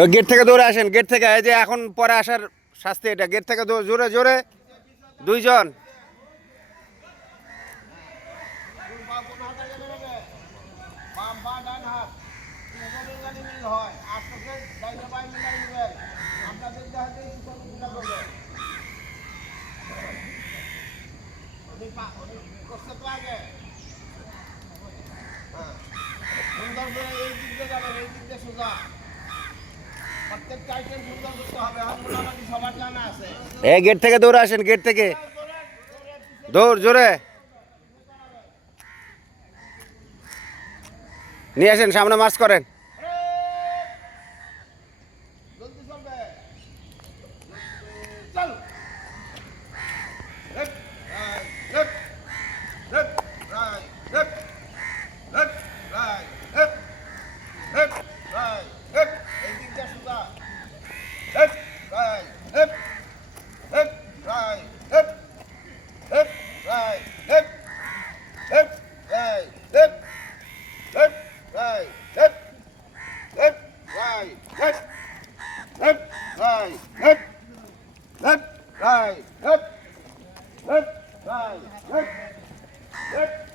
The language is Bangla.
ওই গেট থেকে দৌড়ে আসেন, গেট থেকে। এই যে এখন পরে আসার শাস্তি এটা। গেট থেকে জোরে জোরে দুইজন। এই গেট থেকে দৌড়ে আসেন, গেট থেকে দৌড় জোরে নিয়ে আসেন, সামনে মার্চ করেন। Right.